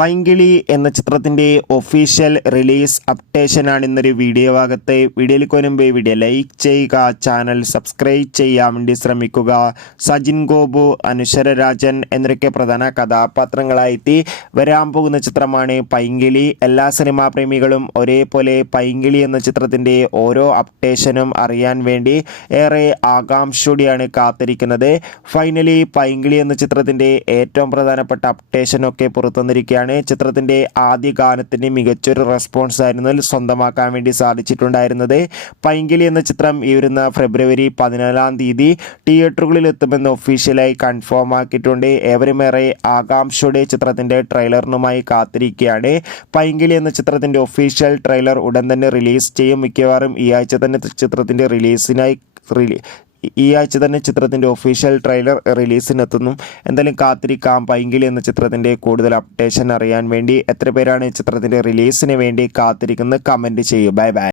പൈങ്കിളി എന്ന ചിത്രത്തിൻ്റെ official release അപ്ഡേഷനാണ് ഇന്നൊരു വീഡിയോ ഭാഗത്ത്. വീഡിയോയിലേക്ക് വരുമ്പോൾ വീഡിയോ ലൈക്ക് ചെയ്യുക, ചാനൽ സബ്സ്ക്രൈബ് ചെയ്യാൻ വേണ്ടി ശ്രമിക്കുക. സജിൻ ഗോപു, അനുശ്വര രാജൻ എന്നൊക്കെ പ്രധാന കഥാപാത്രങ്ങളായിട്ട് വരാൻ പോകുന്ന ചിത്രമാണ് പൈങ്കിളി. എല്ലാ സിനിമാ പ്രേമികളും ഒരേപോലെ പൈങ്കിളി എന്ന ചിത്രത്തിൻ്റെ ഓരോ അപ്ഡേഷനും അറിയാൻ വേണ്ടി ഏറെ ആകാംക്ഷയോടെയാണ് കാത്തിരിക്കുന്നത്. ഫൈനലി പൈങ്കിളി എന്ന ചിത്രത്തിൻ്റെ ഏറ്റവും പ്രധാനപ്പെട്ട അപ്ഡേഷനൊക്കെ പുറത്തുവന്നിരിക്കുകയാണ്. ചിത്രത്തിൻ്റെ ആദ്യ ഗാനത്തിന് മികച്ചൊരു റെസ്പോൺസ് ആയിരുന്നു സ്വന്തമാക്കാൻ വേണ്ടി സാധിച്ചിട്ടുണ്ടായിരുന്നത്. പൈങ്കിളി എന്ന ചിത്രം ഈ വരുന്ന ഫെബ്രുവരി 14 തിയേറ്ററുകളിൽ എത്തുമെന്ന് ഒഫീഷ്യലായി കൺഫേം ആക്കിയിട്ടുണ്ട്. ഏവരുമേറെ ആകാംക്ഷയോടെ ചിത്രത്തിൻ്റെ ട്രെയിലറിനുമായി കാത്തിരിക്കുകയാണ്. പൈങ്കിളി എന്ന ചിത്രത്തിൻ്റെ ഒഫീഷ്യൽ ട്രെയിലർ ഉടൻ തന്നെ റിലീസ് ചെയ്യും. മിക്കവാറും ഈ ആഴ്ച തന്നെ ചിത്രത്തിൻ്റെ ഒഫീഷ്യൽ ട്രെയിലർ റിലീസിനെത്തുന്നു. എന്തായാലും കാത്തിരിക്കാം പൈങ്കിളി എന്ന ചിത്രത്തിൻ്റെ കൂടുതൽ അപ്ഡേഷൻ അറിയാൻ വേണ്ടി. എത്ര പേരാണ് ചിത്രത്തിൻ്റെ റിലീസിന് വേണ്ടി കാത്തിരിക്കുന്നത്? കമൻറ്റ് ചെയ്യൂ. Bye bye.